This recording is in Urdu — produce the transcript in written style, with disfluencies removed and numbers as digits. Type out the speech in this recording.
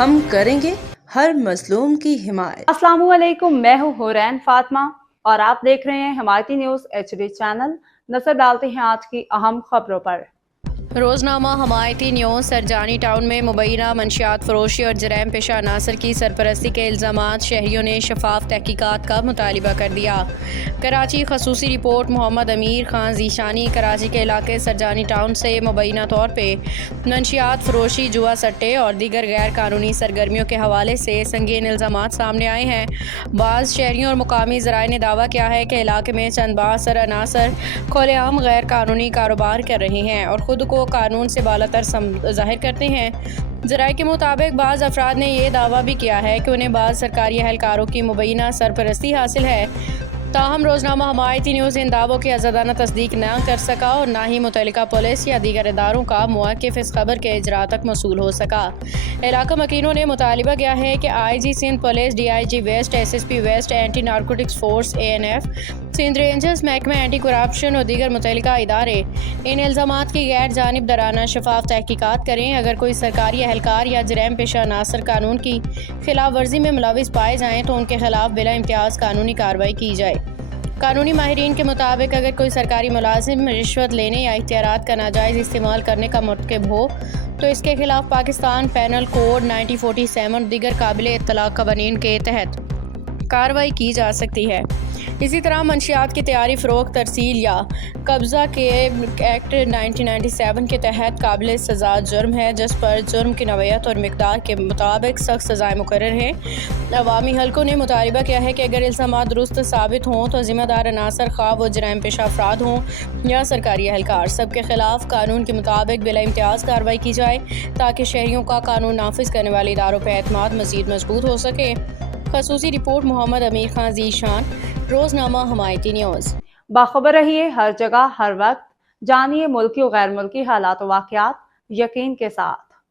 ہم کریں گے ہر مظلوم کی حمایت۔ السلام علیکم، میں ہوں حورین فاطمہ اور آپ دیکھ رہے ہیں حمایتی نیوز HD چینل۔ نظر ڈالتے ہیں آج کی اہم خبروں پر۔ روزنامہ حمایتی نیوز سرجانی ٹاؤن میں مبینہ منشیات فروشی اور جرائم پیشہ عناصر کی سرپرستی کے الزامات، شہریوں نے شفاف تحقیقات کا مطالبہ کر دیا۔ کراچی خصوصی رپورٹ محمد امیر خان ذیشانی کراچی کے علاقے سرجانی ٹاؤن سے مبینہ طور پہ منشیات فروشی، جوا سٹے اور دیگر غیر قانونی سرگرمیوں کے حوالے سے سنگین الزامات سامنے آئے ہیں۔ بعض شہریوں اور مقامی ذرائع نے دعویٰ کیا ہے کہ علاقے میں چند بااثر عناصر کھلے عام غیر قانونی کاروبار کر رہے ہیں اور خود کو قانون سے بالاتر ظاہر کرتے ہیں۔ ذرائع کے مطابق بعض افراد نے یہ دعویٰ بھی کیا ہے کہ انہیں بعض سرکاری اہلکاروں کی مبینہ سرپرستی حاصل ہے، تاہم روزنامہ حمایتی نیوز ان دعووں کی آزادانہ تصدیق نہ کر سکا اور نہ ہی متعلقہ پولیس یا دیگر اداروں کا موقف اس خبر کے اجراء تک موصول ہو سکا۔ علاقہ مکینوں نے مطالبہ کیا ہے کہ IG Sindh police, DIG west, SSP west, anti narcotics force ANF، Sindh rangers, محکمہ اینٹی کرپشن اور دیگر متعلقہ ادارے ان الزامات کی غیر جانبدارانہ شفاف تحقیقات کریں۔ اگر کوئی سرکاری اہلکار یا جرائم پیشہ عناصر قانون کی خلاف ورزی میں ملوث پائے جائیں تو ان کے خلاف بلا امتیاز قانونی کارروائی کی جائے۔ قانونی ماہرین کے مطابق اگر کوئی سرکاری ملازم رشوت لینے یا اختیارات کا ناجائز استعمال کرنے کا مرتکب ہو تو اس کے خلاف پاکستان پینل کوڈ 1947 دیگر قابل اطلاع قوانین کے تحت کارروائی کی جا سکتی ہے۔ اسی طرح منشیات کی تیاری، فروخت، ترسیل یا قبضہ کے ایکٹ 1997 کے تحت قابل سزا جرم ہے، جس پر جرم کی نوعیت اور مقدار کے مطابق سخت سزائیں مقرر ہیں۔ عوامی حلقوں نے مطالبہ کیا ہے کہ اگر الزامات درست ثابت ہوں تو ذمہ دار عناصر، خواہ وہ جرائم پیشہ افراد ہوں یا سرکاری اہلکار، سب کے خلاف قانون کے مطابق بلا امتیاز کارروائی کی جائے تاکہ شہریوں کا قانون نافذ کرنے والے اداروں پر اعتماد مزید مضبوط ہو سکے۔ خصوصی رپورٹ محمد امیر خان ذیشان، روزنامہ حمایتی نیوز۔ باخبر رہیے ہر جگہ ہر وقت، جانیے ملکی و غیر ملکی حالات و واقعات یقین کے ساتھ۔